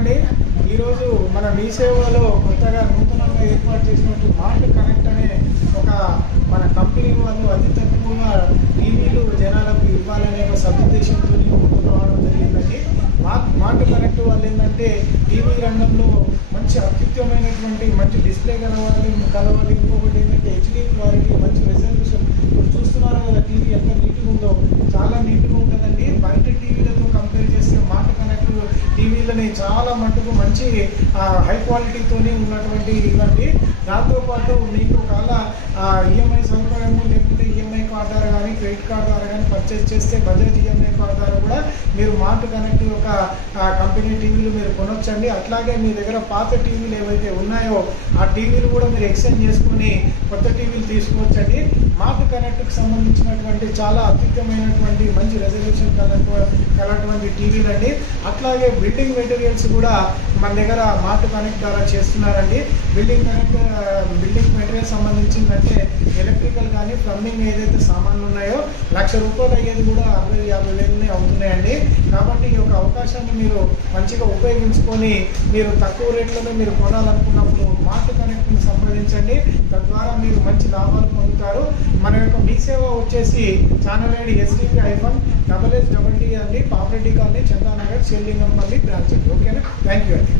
అండి. ఈరోజు మన మీ సేవలో కొత్తగా నూతనంగా ఏర్పాటు చేసినట్టు మార్ట్ కనెక్ట్ అనే ఒక మన కంపెనీ వాళ్ళు అతి తక్కువగా టీవీలు జనాలకు ఇవ్వాలనే ఒక సదుద్దేశంతో ముందుకు రావడం జరిగిందండి. మార్ట్ కనెక్ట్ వాళ్ళు ఏంటంటే టీవీ రంగంలో మంచి అత్యుత్తమైనటువంటి మంచి డిస్ప్లే కలవాలి. ఇంకొకటి ఏంటంటే హెచ్డీ క్వాలిటీ, మంచి రెజల్యూషన్. ఇప్పుడు చూస్తున్నారు కదా టీవీ ఎంత నీట్గా ఉందో, చాలా నీట్గా ఉంటుందండి. బయట టీవీలతో కంపేర్ చేస్తే మార్ట్ కనెక్ట్ టీవీలని చాలా మటుకు మంచి హై క్వాలిటీతోనే ఉన్నటువంటి ఇవ్వండి. దాంతోపాటు మీకు చాలా ఈఎంఐ సౌకర్యము, లేకుంటే ఈఎంఐ కార్డు ద్వారా కానీ క్రెడిట్ కార్డు ద్వారా కానీ పర్చేస్ చేస్తే బజాజ్ ఈఎంఐ కార్డు ద్వారా కూడా మీరు మార్ట్ కనెక్ట్ యొక్క కంపెనీ టీవీలు మీరు కొనొచ్చండి. అట్లాగే మీ దగ్గర పాత టీవీలు ఏవైతే ఉన్నాయో ఆ టీవీలు కూడా మీరు ఎక్స్చేంజ్ చేసుకుని కొత్త టీవీలు తీసుకోవచ్చండి. మార్ట్ కనెక్ట్కి సంబంధించినటువంటి చాలా అత్యుత్తమైనటువంటి మంచి రెజల్యూషన్ కలటువంటి టీవీలు అండి. అట్లాగే బిల్డింగ్ మెటీరియల్స్ కూడా మన దగ్గర మార్ట్ కనెక్ట్ ద్వారా చేస్తున్నారండి. బిల్డింగ్ మెటీరియల్ సంబంధించిందంటే ఎలక్ట్రికల్ కానీ ప్లంబింగ్ ఏదైతే సామాన్లు ఉన్నాయో ₹1,00,000 అయ్యేది కూడా 60,000-50,000 అవుతున్నాయండి. కాబట్టి ఈ యొక్క అవకాశాన్ని మీరు మంచిగా ఉపయోగించుకొని మీరు తక్కువ రేట్లలో మీరు కొనాలనుకున్నప్పుడు మార్ట్ కనెక్ట్ని సంప్రదించండి. తద్వారా మీరు మంచి లాభాలు పొందుతారు. మన యొక్క మీ సేవ వచ్చేసి ఛానల్ ఐడి STP-88DD అండి, పాపరెడ్డి కాలనీ, చందానగర్, శ్రీలింగంపల్లి బ్రాంచ్ అండి. ఓకేనా? థ్యాంక్ యూ అండి.